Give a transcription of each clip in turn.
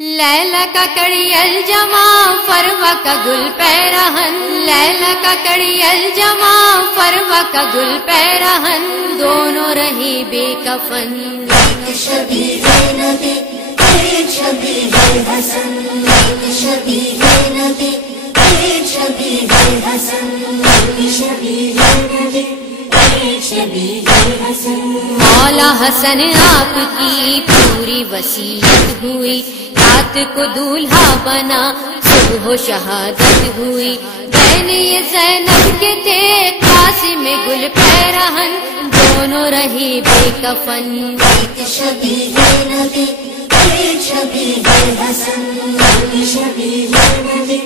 لیلا کا کڑی الجماں فروا کا گل پیرہن، لیلا کا کڑی الجماں فروا کا گل پیرہن، دونوں رہی بے کفن۔ شبیہ نبی ایک شبیہ حسن، شبیہ نبی ایک شبیہ حسن، شبیہ نبی ایک شبیہ حسن۔ مولا حسن آپ کی پوری وصیت ہوئی، رات کو دولہا بنا صبح و شہادت ہوئی، بہن یہ زینب کے تھے قاسم گل پیرہن، دونوں رہی بے کفن۔ ایک شبیہ نبی ایک شبیہ حسن، شبیہ نبی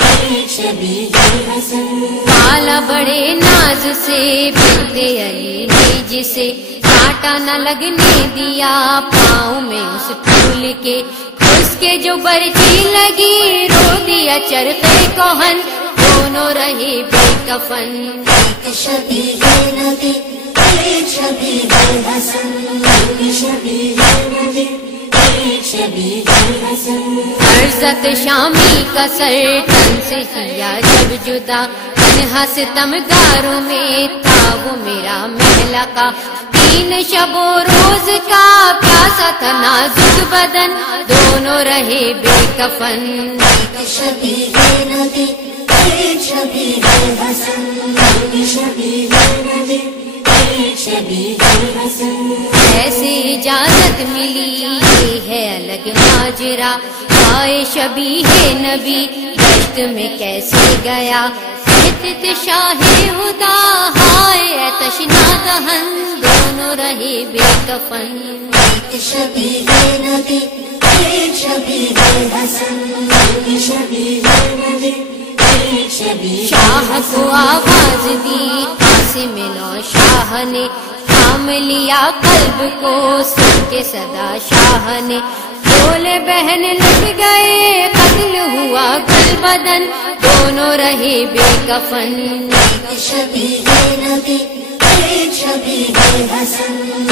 ایک شبیہ حسن۔ پالا بڑے ناز سے بنت علی نے جسے، کانٹا نہ لگنے دیا پاؤں میں اس پھول کے، اس کے جو برچی لگی رو دیا چرخے کوہن، دونوں رہے بے کفن۔ ایک شبیہ نبی ایک شبیہ حسن، شبیہ نبی ایک شبیہ حسن۔ عرضت شامی کا سر تن سے کیا جب جدا، تنہا ستمگاروں میں تھا وہ میرا محلقہ، تین شب و روز کا پیاسا تھا نازک بدن، دونوں رہے بے کفن۔ ایک شبیہ نبی ایک شبیہ حسن، شبیہ نبی ایک شبیہ حسن۔ ایسے اجازت ملی یہ ہے الگ ماجرا، آئے شبیہ نبی دشت میں کیسے گیا، کہتے شاہ ہدا ہائے اے تشنا دہن، دونوں رہے بے کفن۔ ایک شبیہ نبی ایک شبیہ حسن، شبیہ نبی ایک شبیہ۔ شاہ کو آواز دی قاسم نو شاہ نے، تھام لیا قلب کو سن کے صدا شاہ نے، بولے بہن لٹ گئے قتل ہوا گل بدن، دونوں رہے بے کفن۔ ایک شبیہ نبی ایک شبیہ حسن،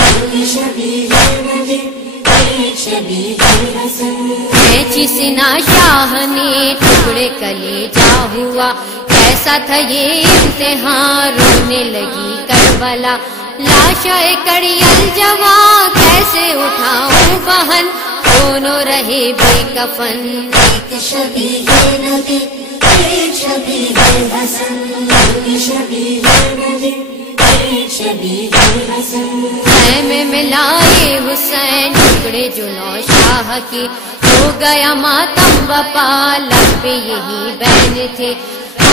شبیہ نبی ایک شبیہ حسن۔ کینچی سنا شاہ نے ٹکڑے کلیجا ہوا، کیسا تھا یہ امتحان رونے لگی کربلا، لاشا کڑی الجواں کیسے اٹھاؤں بہن، دونوں رہے بے کفن۔ ایک شبیہ نبی ایک شبیہ حسن، شبیہ نبی ایک شبیہ حسن۔ خیمے میں لائے حسین ٹکڑے جو نو شاہ کی، ہو گیا ماتم بپا لب پہ یہی بہن تھے،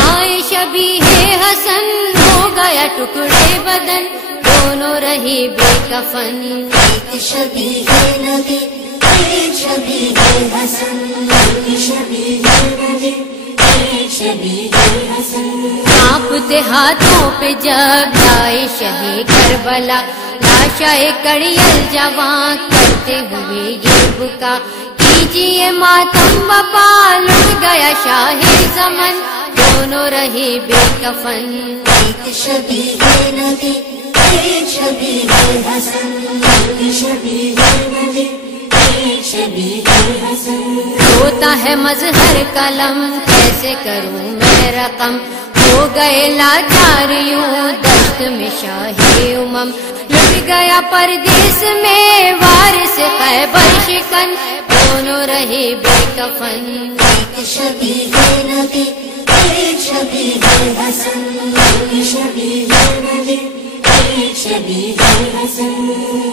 آئے شبیہ حسن ہو گیا ٹکڑے بدن، دونوں رہے بے کفن۔ ایک شبیہ نبی ایک شبیہ حسن، شبیہ نبی ایک شبیہ حسن۔ کانپتے ہاتھوں پہ جب لائے شہ کربلا، لاشا کڑی الجواں کرتے ہوئے یہ بکا، کیجیے ماتم بپا لٹ گیا شاہ زمن، دونوں رہے بے کفن۔ ایک شبیہ نبی ایک شبیہ حسن، شبیہ نبی ایک شبیہ حسن۔ ہوتا ہے مظہر قلم کیسے کروں میں رقم، ہو گئے لاچار یوں دشت میں شاہ امم، لٹ گیا پردیس میں وارث خیبر شکن، دونوں رہے بے کفن۔ ایک شبیہ نبی ایک شبیہ حسن، شبیہ نبی ایک شبیہ حسن۔